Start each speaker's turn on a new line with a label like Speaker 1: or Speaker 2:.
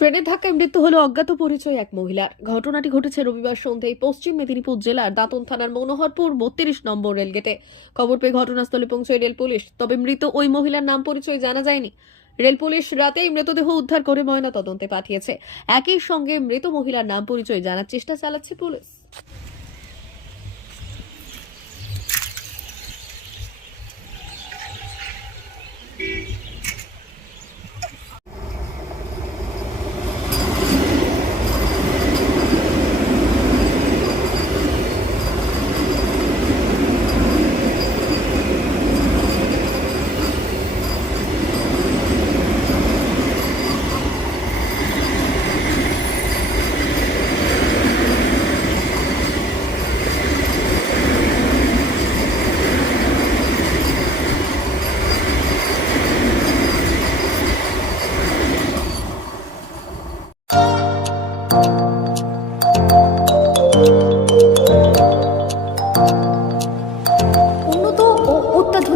Speaker 1: ট্রেনের ধাক্কায় মৃত্যু হলো অজ্ঞাত পরিচয় এক মহিলার। ঘটনাটি ঘটেছে রবিবার সন্ধ্যায় পশ্চিম মেদিনীপুর জেলার দাঁতন থানার মনোহরপুর বত্রিশ নম্বর রেলগেটে। খবর পেয়ে ঘটনাস্থলে পৌঁছয় রেল পুলিশ, তবে মৃত ওই মহিলার নাম পরিচয় জানা যায়নি। রেল পুলিশ রাতেই মৃতদেহ উদ্ধার করে ময়না তদন্তে পাঠিয়েছে। একই সঙ্গে মৃত মহিলার নাম পরিচয় জানার চেষ্টা চালাচ্ছে পুলিশ।